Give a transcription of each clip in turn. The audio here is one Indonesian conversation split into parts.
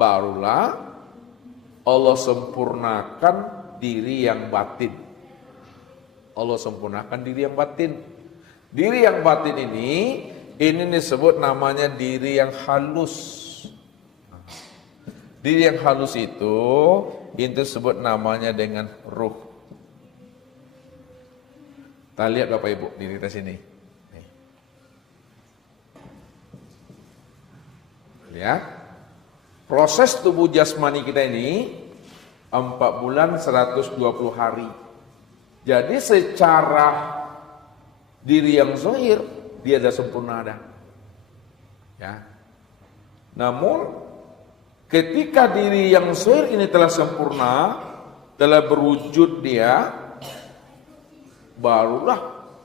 barulah Allah sempurnakan diri yang batin. Allah sempurnakan diri yang batin. Diri yang batin ini disebut namanya diri yang halus. Diri yang halus itu disebut namanya dengan ruh. Kita lihat Bapak Ibu diri kita sini. Nih. Lihat. Proses tubuh jasmani kita ini 4 bulan 120 hari. Jadi secara diri yang zahir dia sudah sempurna ada. Ya. Namun ketika diri yang zahir ini telah sempurna, telah berwujud dia, barulah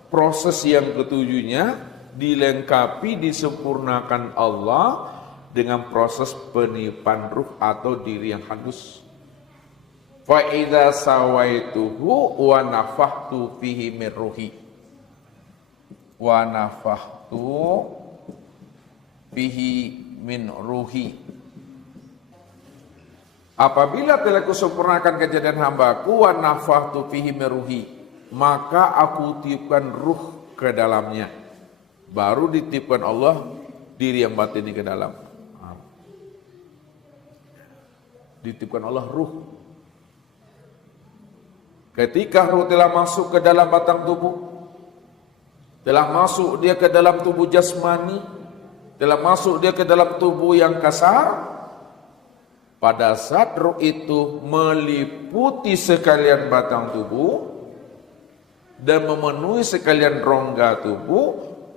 proses yang ketujuhnya dilengkapi, disempurnakan Allah dengan proses peniupan ruh atau diri yang halus. Fa idza sawaituhu wa nafakhtu fihi min ruhi. Wa nafakhtu fihi min ruhi. Apabila telah kusempurnakan kejadian hambaku, wa nafakhtu fihi min ruhi, maka aku tiupkan ruh ke dalamnya. Baru ditiupkan Allah diri yang batin ini ke dalam. Ditiupkan Allah ruh. Ketika ruh telah masuk ke dalam batang tubuh, telah masuk dia ke dalam tubuh jasmani, telah masuk dia ke dalam tubuh yang kasar, pada saat ruh itu meliputi sekalian batang tubuh dan memenuhi sekalian rongga tubuh,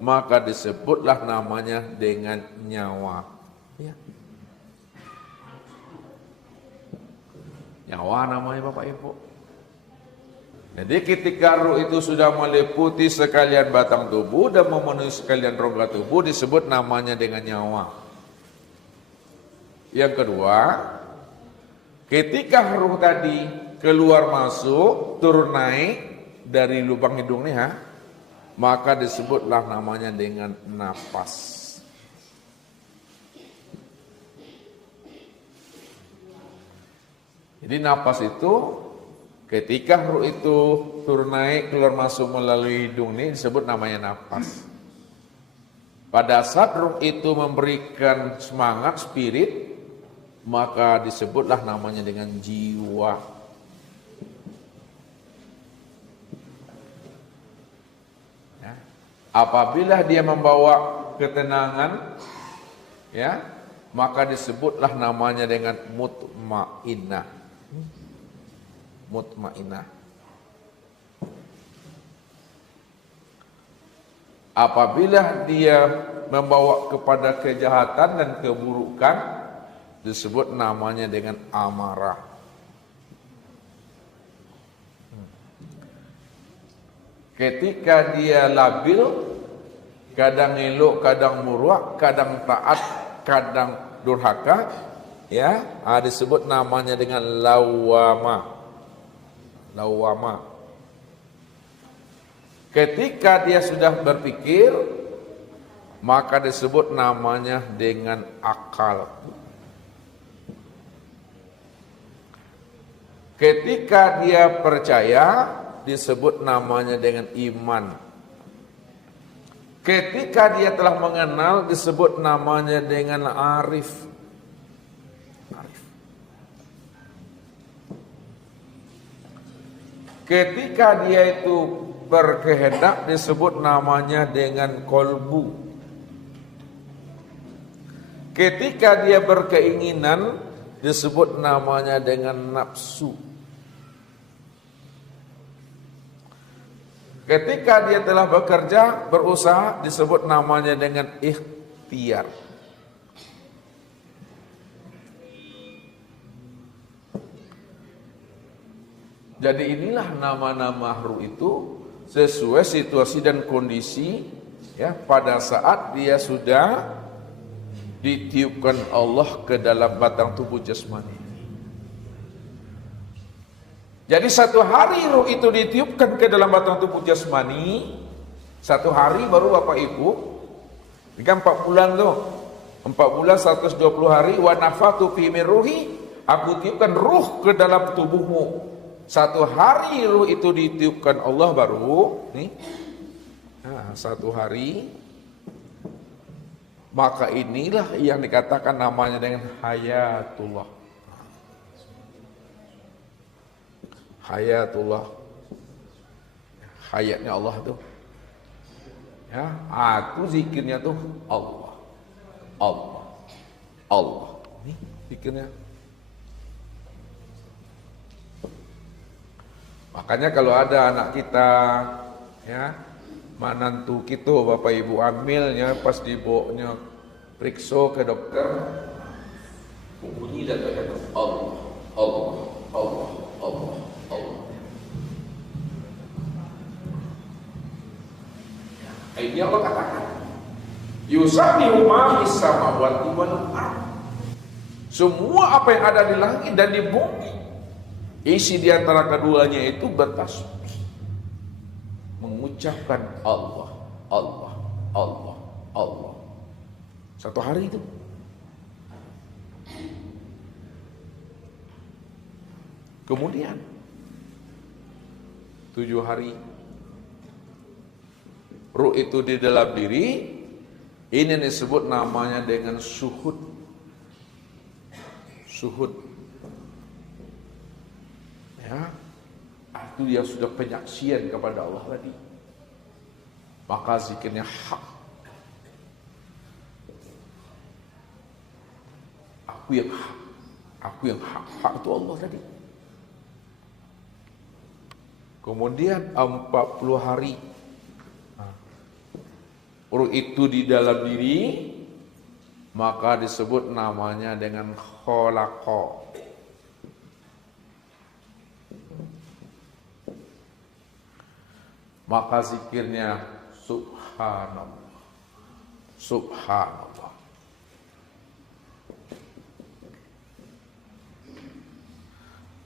maka disebutlah namanya dengan nyawa. Ya. Nyawa namanya Bapak Ibu. Jadi ketika ruh itu sudah meliputi sekalian batang tubuh dan memenuhi sekalian rongga tubuh, disebut namanya dengan nyawa. Yang kedua, ketika ruh tadi keluar masuk, turun naik dari lubang hidung nih, maka disebutlah namanya dengan napas. Jadi napas itu ketika ruh itu turun naik keluar masuk melalui hidung ini disebut namanya napas. Pada saat ruh itu memberikan semangat spirit, maka disebutlah namanya dengan jiwa. Ya. Apabila dia membawa ketenangan, ya, maka disebutlah namanya dengan mutmainnah. Mutmainnah. Apabila dia membawa kepada kejahatan dan keburukan, disebut namanya dengan amarah. Ketika dia labil, kadang elok, kadang murah, kadang taat, kadang durhaka, ya, disebut namanya dengan lawama. Lawama. Ketika dia sudah berpikir, maka disebut namanya dengan akal. Ketika dia percaya, disebut namanya dengan iman. Ketika dia telah mengenal, disebut namanya dengan arif. Ketika dia itu berkehendak, disebut namanya dengan kolbu. Ketika dia berkeinginan, disebut namanya dengan nafsu. Ketika dia telah bekerja, berusaha, disebut namanya dengan ikhtiar. Jadi inilah nama-nama ruh itu sesuai situasi dan kondisi, ya, pada saat dia sudah ditiupkan Allah ke dalam batang tubuh jasmani. Jadi satu hari ruh itu ditiupkan ke dalam batang tubuh jasmani, satu hari baru Bapak Ibu, kan 4 bulan tuh, 4 bulan 120 hari. Wa nafatu fi min ruhi, aku tiupkan ruh ke dalam tubuhmu. 1 hari ruh itu ditiupkan Allah baru nih. Nah, 1 hari. Maka inilah yang dikatakan namanya dengan hayatullah. Hayatullah. Hayatnya Allah tuh. Ya, aku zikirnya tuh Allah. Allah. Allah. Ini zikirnya. Makanya kalau ada anak kita, ya, manantu kita, bapak ibu amilnya, pas dibawanya periksa ke dokter, bunyi dan kata Allah, Allah, Allah, Allah, Allah. Ini Allah katakan, yusabbihu ma fis samawati wal ardh. Semua apa yang ada di langit dan di bumi, isi di antara keduanya itu bertasbih, mengucapkan Allah, Allah, Allah, Allah. 1 hari itu. Kemudian 7 hari ruh itu di dalam diri. Ini disebut namanya dengan syuhud. Syuhud. Ya, itu dia sudah penyaksian kepada Allah tadi. Maka zikirnya hak. Aku yang hak. Aku yang hak. Hak itu Allah tadi. Kemudian 40 hari ruh itu di dalam diri, maka disebut namanya dengan khalaqa. Maka zikirnya subhanallah, subhanallah.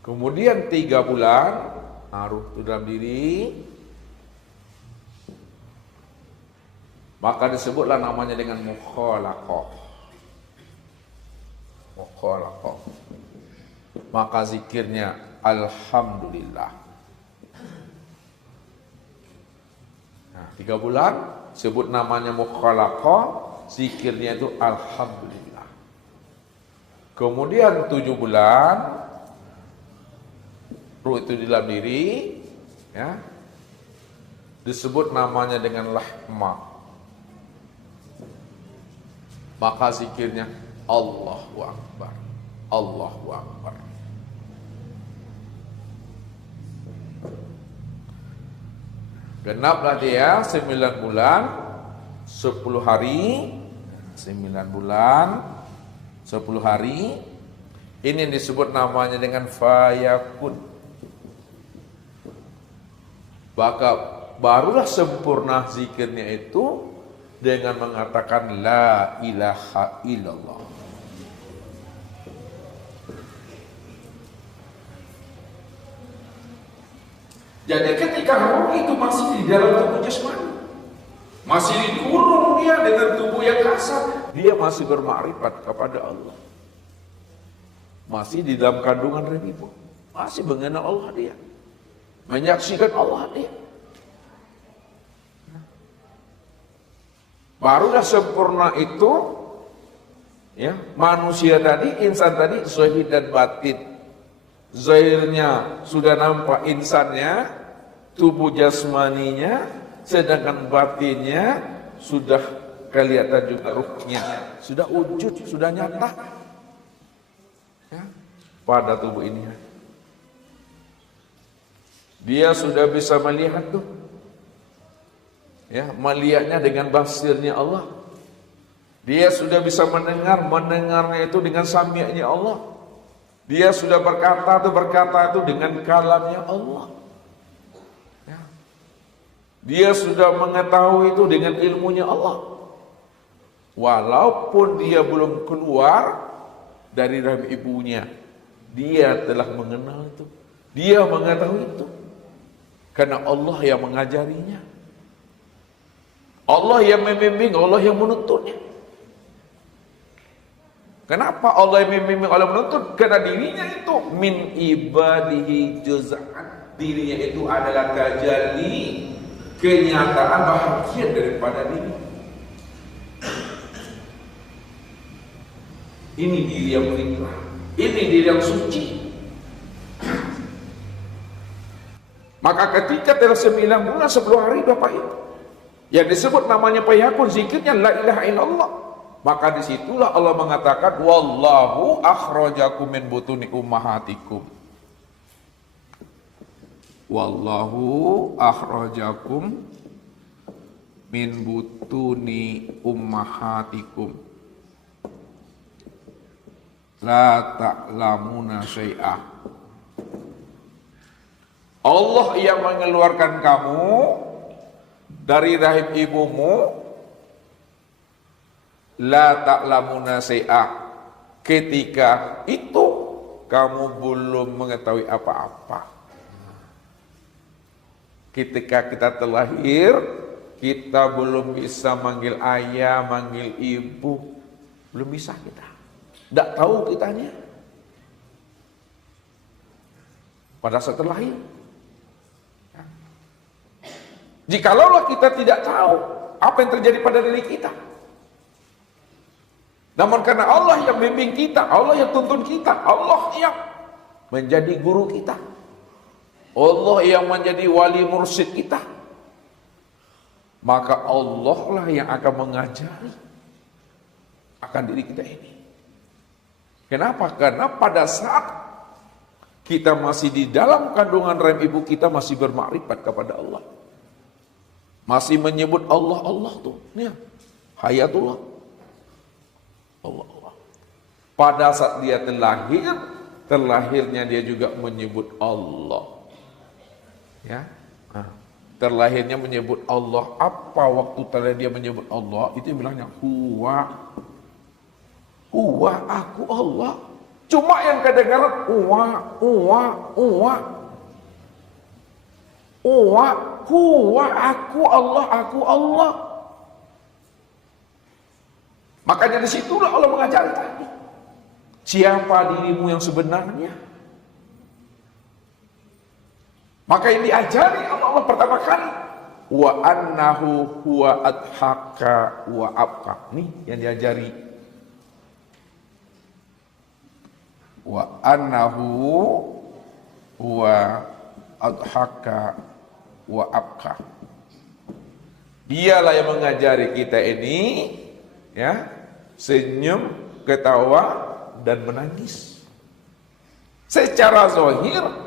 Kemudian 3 bulan ruh itu dalam diri, maka disebutlah namanya dengan mukhalaqah. Mukhalaqah. Maka zikirnya alhamdulillah. Nah, 3 bulan sebut namanya mukhalaqah, zikirnya itu alhamdulillah. Kemudian 7 bulan ruh itu di dalam diri, ya, disebut namanya dengan lahma. Maka zikirnya Allahu Akbar, Allahu Akbar. Genaplah dia 9 bulan 10 hari. 9 bulan 10 hari. Ini disebut namanya dengan fayakun. Maka barulah sempurna zikirnya itu dengan mengatakan la ilaha illallah. Jadi ketika roh itu masih di dalam tubuh jasmani, masih dikurung dia dengan tubuh yang kasar, dia masih bermakrifat kepada Allah. Masih di dalam kandungan rahim ibu, masih mengenal Allah dia, menyaksikan Allah dia. Barulah sempurna itu, ya, manusia tadi, insan tadi, zahir dan batin. Zahirnya sudah nampak insannya, tubuh jasmaninya, sedangkan batinnya sudah kelihatan juga ruhnya, sudah wujud, sudah nyata, ya, pada tubuh ini. Dia sudah bisa melihat tuh, ya, melihatnya dengan basirnya Allah. Dia sudah bisa mendengarnya itu dengan sami'nya Allah. Dia sudah berkata itu dengan kalamnya Allah. Ya. Dia sudah mengetahui itu dengan ilmunya Allah. Walaupun dia belum keluar dari rahim ibunya, dia telah mengenal itu. Dia mengetahui itu. Karena Allah yang mengajarinya. Allah yang membimbing, Allah yang menuntunnya. Kenapa Allah yang membimbing, Allah menuntut? Karena dirinya itu min ibadihi juz'an. Dirinya itu adalah tajalli, kenyataan bahagia daripada diri. Ini diri yang berikhlas, ini diri yang suci. Maka ketika telah 9 bulan 10 hari Bapak itu, yang disebut namanya payakun, zikirnya la ilaha illallah. Maka disitulah Allah mengatakan, wallahu akhrajakum min butuni ummahatikum. Wallahu akhrajakum min butuni ummahatikum. La ta'lamuna syai'ah. Allah yang mengeluarkan kamu dari rahim ibumu, la ta'lamuna syai'ah. Ketika itu kamu belum mengetahui apa-apa. Ketika kita terlahir, kita belum bisa manggil ayah, manggil ibu, belum bisa kita. Tidak tahu kitanya. Pada saat terlahir. Jikalau kita tidak tahu apa yang terjadi pada diri kita. Namun karena Allah yang bimbing kita, Allah yang tuntun kita, Allah yang menjadi guru kita, Allah yang menjadi wali mursyid kita, maka Allah lah yang akan mengajari akan diri kita ini. Kenapa? Karena pada saat kita masih di dalam kandungan rahim ibu kita masih bermakrifat kepada Allah, masih menyebut Allah, Allah tuh, nih, hayatullah, Allah, Allah. Pada saat dia terlahirnya dia juga menyebut Allah. Ya, terlahirnya menyebut Allah. Apa waktu terlahir dia menyebut Allah? Itu bilangnya huwa, huwa, aku Allah. Cuma yang kedengaran huwa, huwa, huwa, huwa, huwa, aku Allah, aku Allah. Makanya disitulah Allah mengajari tadi, siapa dirimu yang sebenarnya. Maka yang diajari Allah pertama kali, wa annahu huwa adhaka wa abqa. Nih yang diajari. Wa annahu huwa adhaka wa abqa. Dialah yang mengajari kita ini, ya, senyum, ketawa dan menangis. Secara zahir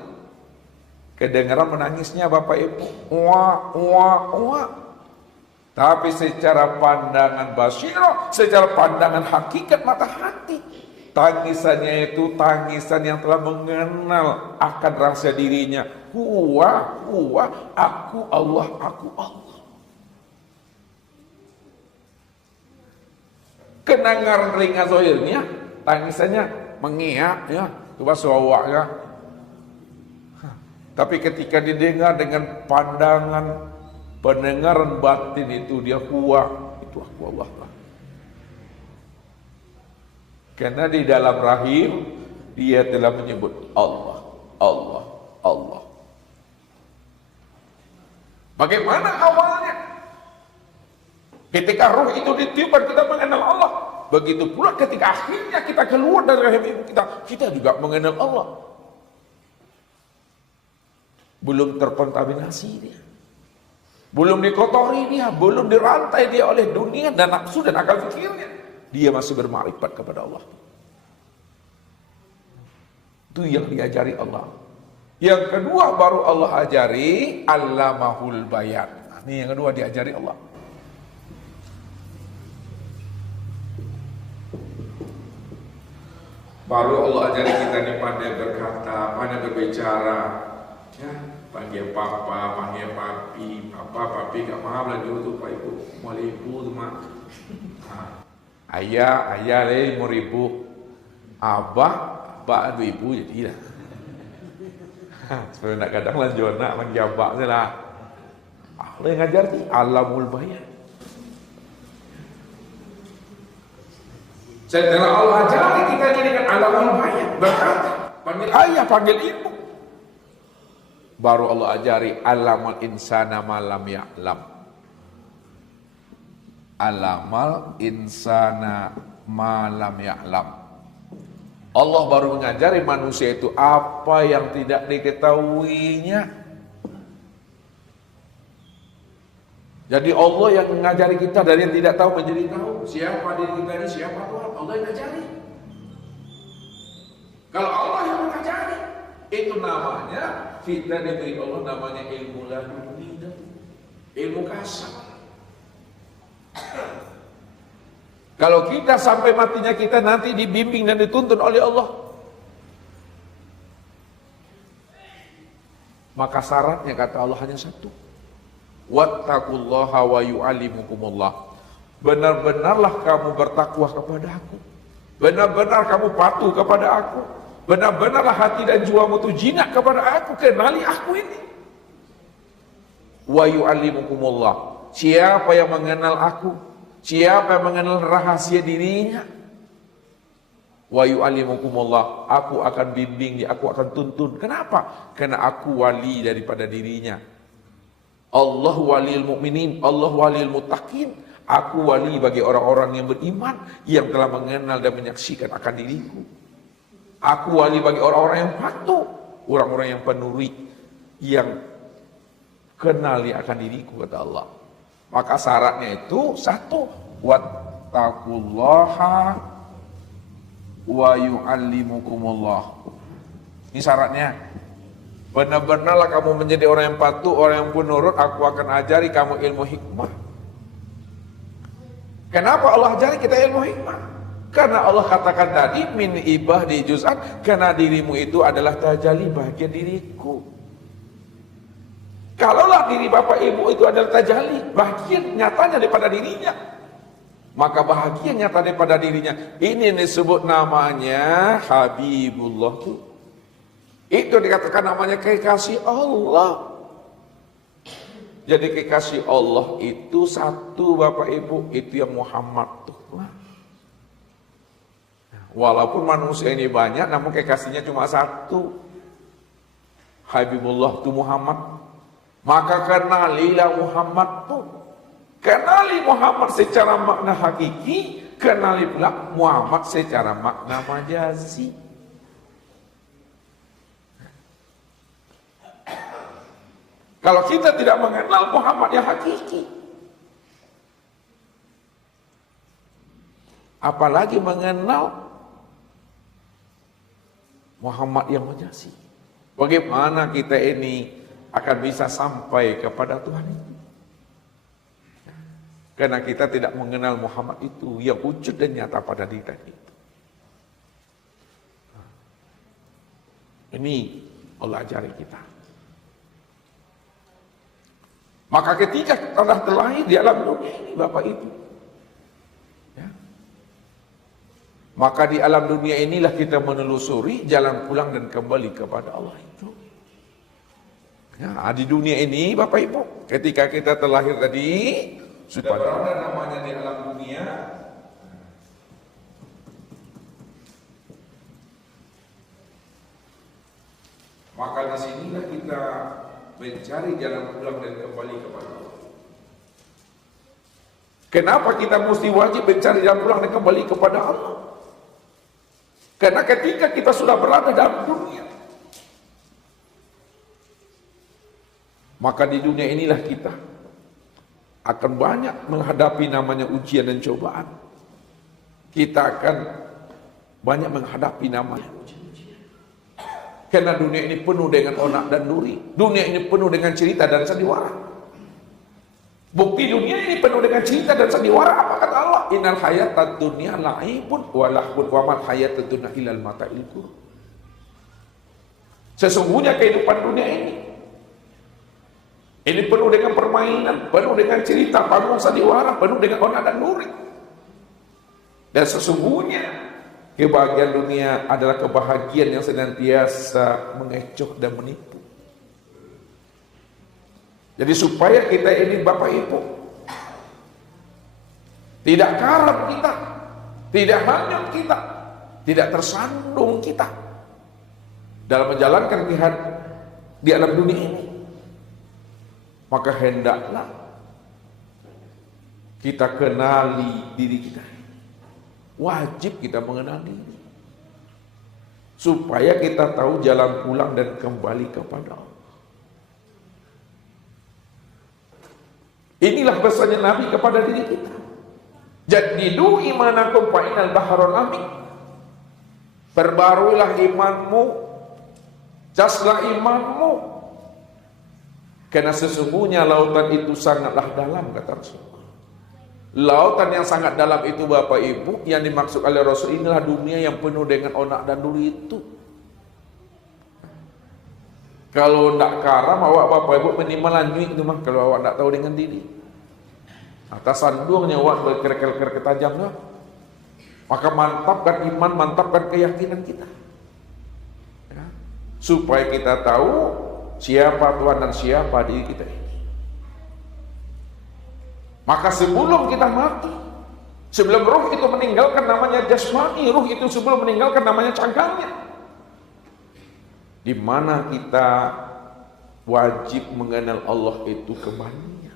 kedengaran menangisnya Bapak Ibu, wah, wah, wah. Tapi secara pandangan basyirah, secara pandangan hakikat mata hati, tangisannya itu tangisan yang telah mengenal akan rasa dirinya. Huwa, huwa, aku Allah, aku Allah. Kenangan ringan zahirnya, tangisannya mengiak, ya, coba suawak ya. Tapi ketika didengar dengan pandangan pendengaran batin itu, dia huwa, itu aku Allah. Karena di dalam rahim dia telah menyebut Allah, Allah, Allah. Bagaimana awalnya? Ketika ruh itu ditiupkan kita mengenal Allah. Begitu pula ketika akhirnya kita keluar dari rahim ibu kita juga mengenal Allah. Belum terkontaminasi dia, belum dikotori dia, belum dirantai dia oleh dunia dan nafsu dan akal fikirnya. Dia masih bermakrifat kepada Allah. Itu yang diajari Allah. Yang kedua baru Allah ajari allamahul bayan. Nah, ini yang kedua diajari Allah. Baru Allah ajari kita ini pandai berkata, pandai berbicara. Ya, panggil papa, panggil papi, papi gak mahal lah dulu tuh Pak Ibu, mau ibu tuh mah. Ayah, ayah leh 5.000, abah, abah 2.000 jadi lah. Sebenarnya nak kadang lanjut nak panggil abah je lah. Allah yang ngajar ni alamul bayan. Setelah Allah ajari kita jadikan alamul bayan, berkata, panggil ayah, panggil ibu. Baru Allah ajari alamal insana malam ya'lam. Alamal insana malam ya'lam. Allah baru mengajari manusia itu apa yang tidak diketahuinya. Jadi Allah yang mengajari kita dari yang tidak tahu menjadi tahu. Siapa diri kita ini, siapa Tuhan, Allah yang mengajari. Kalau Allah yang mengajari, itu namanya kita diberi Allah namanya ilmu laduni, ilmu kasar. Kalau kita sampai matinya kita nanti dibimbing dan dituntun oleh Allah, maka syaratnya kata Allah hanya satu. Wattaqullaha wa yu'allimukumullah. Benar-benarlah kamu bertakwa kepada aku. Benar-benar kamu patuh kepada aku. Benar-benarlah hati dan jiwamu itu jinak kepada aku. Kenali aku ini. Wa yu'allimukumullah. Siapa yang mengenal aku, siapa yang mengenal rahasia dirinya, wa yu'allimukumullah, aku akan bimbing dia, aku akan tuntun. Kenapa? Karena aku wali daripada dirinya. Allah waliyul mu'minin, Allah waliyul muttaqin. Aku wali bagi orang-orang yang beriman, yang telah mengenal dan menyaksikan akan diriku. Aku wali bagi orang-orang yang patuh, orang-orang yang penurut, yang kenali akan diriku, kata Allah. Maka syaratnya itu satu, wattaqullaha wa yu'allimukumullah. Ini syaratnya. Benar-benarlah kamu menjadi orang yang patuh, orang yang penurut, aku akan ajari kamu ilmu hikmah. Kenapa Allah ajari kita ilmu hikmah? Karena Allah katakan tadi, min ibadi juz'an, karena dirimu itu adalah tajalli bahagian diriku. Kalaulah diri bapak ibu itu adalah tajalli, bahagian nyatanya daripada dirinya, maka bahagia nyata daripada dirinya. Ini disebut namanya Habibullah tuh. Itu dikatakan namanya kekasih Allah. Jadi kekasih Allah itu satu bapak ibu, itu yang Muhammad tuh. Walaupun manusia ini banyak, namun kekasihnya cuma satu. Habibullah itu Muhammad. Maka kenalilah Muhammad tuh. Kenali Muhammad secara makna hakiki, kenali pula Muhammad secara makna majazi. Kalau kita tidak mengenal Muhammad yang hakiki, apalagi mengenal Muhammad yang majazi, bagaimana kita ini akan bisa sampai kepada Tuhan itu? Karena kita tidak mengenal Muhammad itu yang wujud dan nyata pada diri itu. Ini Allah ajari kita. Maka ketika telah terlahir di alam dunia ini Bapak Ibu, ya, maka di alam dunia inilah kita menelusuri jalan pulang dan kembali kepada Allah itu. Ya, di dunia ini Bapak Ibu, ketika kita terlahir tadi, sudah berada namanya di alam dunia. Maka di sinilah kita mencari jalan pulang dan kembali kepada Allah. Kenapa kita mesti wajib mencari jalan pulang dan kembali kepada Allah? Karena ketika kita sudah berada dalam dunia, maka di dunia inilah kita akan banyak menghadapi namanya ujian dan cobaan. Kita akan banyak menghadapi namanya ujian. Karena dunia ini penuh dengan onak dan duri. Dunia ini penuh dengan cerita dan sandiwara. Bukti dunia ini penuh dengan cerita dan sandiwara. Apa kata Allah? Innal hayatad dunya la'ibun wa lahwun wa mal hayatad dunya illal mata'il ghurur. Sesungguhnya kehidupan dunia ini penuh dengan permainan, penuh dengan cerita, panggung sandiwara, penuh dengan onak dan duri. Dan sesungguhnya kebahagiaan dunia adalah kebahagiaan yang senantiasa mengecoh dan menipu. Jadi supaya kita ini Bapak Ibu tidak karam kita tidak hanyut kita, tidak tersandung kita dalam menjalankan jihad di alam dunia ini. Maka hendaklah kita kenali diri kita. Wajib kita mengenal diri, supaya kita tahu jalan pulang dan kembali kepada Allah. Inilah pesannya Nabi kepada diri kita. Jadidu imanakum fa innal bahrul amin. Perbaruilah imanmu, jaslah imanmu, karena sesungguhnya lautan itu sangatlah dalam, kata Rasulullah. Lautan yang sangat dalam itu Bapak Ibu, yang dimaksud oleh Rasul, inilah dunia yang penuh dengan onak dan duri itu. Kalau tidak karam, awak Bapak Ibu minimal lanjut itu mah, kalau awak tidak tahu dengan diri. Atas sandungnya awak berkerek-kerek tajam lah. Maka mantapkan iman, mantapkan keyakinan kita, ya, supaya kita tahu siapa Tuhan dan siapa diri kita ini. Maka sebelum kita mati, sebelum ruh itu meninggalkan namanya jasmani, ruh itu sebelum meninggalkan namanya cangkangnya, di mana kita wajib mengenal Allah itu kembalinya.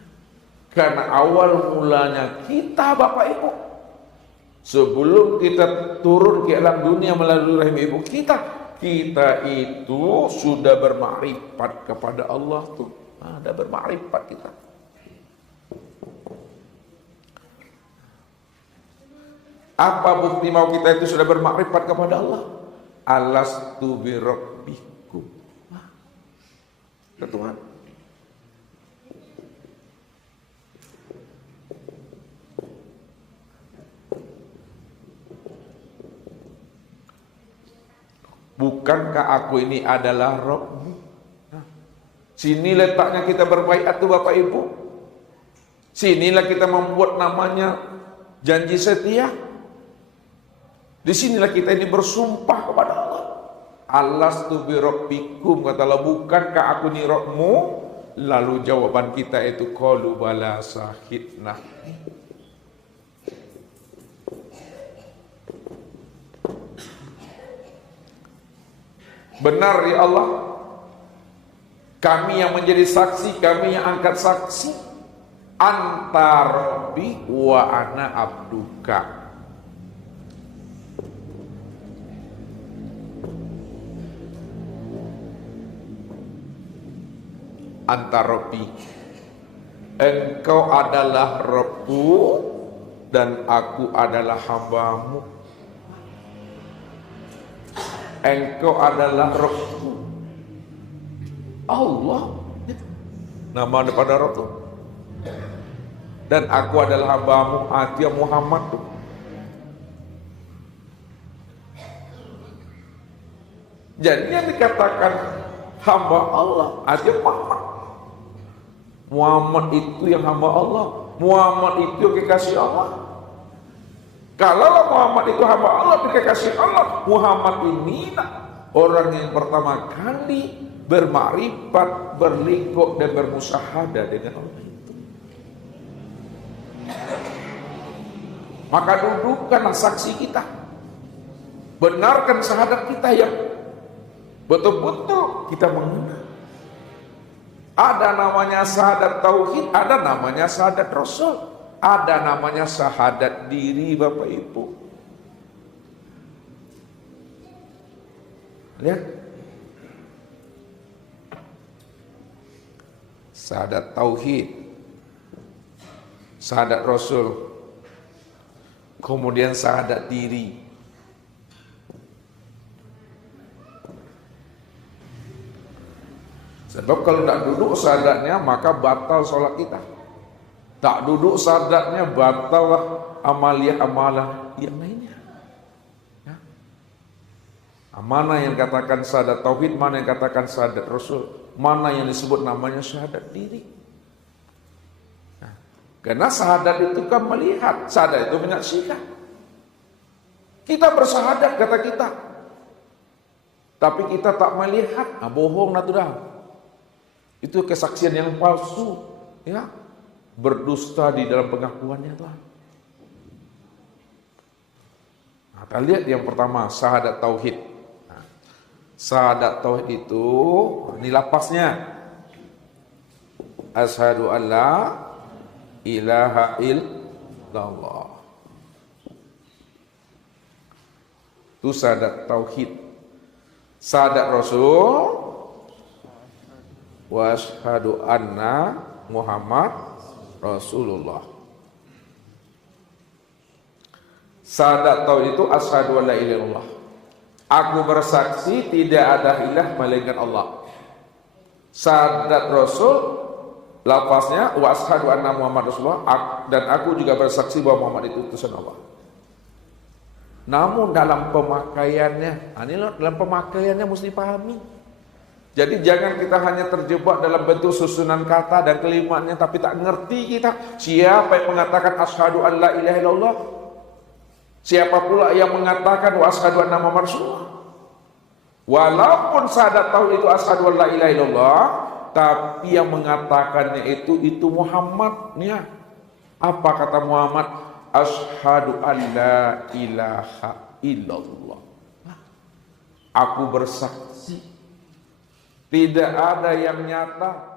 Karena awal mulanya kita Bapak Ibu, sebelum kita turun ke alam dunia melalui rahim ibu kita itu sudah bermakrifat kepada Allah tuh. Ada bermakrifat kita. Apa bukti mau kita itu sudah bermakrifat kepada Allah? Alastu bi rabbikum. Tuhan. Bukankah aku ini adalah Rabbmu? Sini letaknya kita berbaiat tuh Bapak Ibu. Sinilah kita membuat namanya janji setia. Disinilah kita ini bersumpah kepada Allah. Alastu bi rabbikum, kata Allah, bukankah aku ni Rabbmu? Lalu jawaban kita itu qalu bala syahidna. Benar ya Allah, kami yang menjadi saksi, kami yang angkat saksi. Anta Rabbi wa ana abduka. Anta Rabbi, engkau adalah Rabbku dan aku adalah hambamu. Engkau adalah Rabbku, Allah, nama daripada Rabb, dan aku adalah hambamu, artinya Muhammad tuh. Jadi yang dikatakan hamba Allah artinya Muhammad. Muhammad itu yang hamba Allah, Muhammad itu yang kekasih Allah. Kalau Muhammad itu hamba Allah, kekasih Allah, Muhammad ini orang yang pertama kali bermakrifat, berlingkup dan bermusyahadah dengan Allah itu. Maka dudukkanlah saksi kita, benarkan syahadat kita yang betul-betul kita mengenal. Ada namanya syahadat tauhid, ada namanya syahadat rasul, ada namanya syahadat diri Bapak Ibu. Lihat, syahadat tauhid, syahadat rasul, kemudian syahadat diri. Sebab kalau tidak duduk syahadatnya maka batal sholat kita. Tak duduk syahadatnya batallah amalia-amalan yang lainnya. Ya. Mana yang katakan syahadat tauhid, mana yang katakan syahadat rasul, mana yang disebut namanya syahadat diri. Nah, karena syahadat itu kan melihat, syahadat itu menyaksikan. Kita bersyahadat kata kita, tapi kita tak melihat, bohong natural. Itu kesaksian yang palsu, ya, berdusta di dalam pengakuannya Tuhan. Nah, kita lihat yang pertama, syahadat tauhid. Nah, syahadat tauhid itu, ini lapasnya. Asyhadu an la ilaha illallah. Itu syahadat tauhid. Syahadat Rasul wa asyhadu anna Muhammad Rasulullah. Syahadat tauhid itu asyhadu an la ilaha illallah. Aku bersaksi tidak ada ilah melainkan Allah. Syahadat Rasul lafaznya wa asyhadu anna Muhammad Rasulullah, dan aku juga bersaksi bahwa Muhammad itu utusan Allah. Namun dalam pemakaiannya, dalam pemakaiannya mesti pahami. Jadi jangan kita hanya terjebak dalam bentuk susunan kata dan kalimatnya, tapi tak ngerti kita siapa yang mengatakan asyhadu an la ilaha illallah. Siapa pula yang mengatakan wa asyhadu anna Muhammad Rasulullah. Walaupun syahadat tauhid itu asyhadu an la ilaha illallah, tapi yang mengatakannya itu Muhammadnya. Apa kata Muhammad? Asyhadu an la ilaha illallah. Aku bersaksi tidak ada yang nyata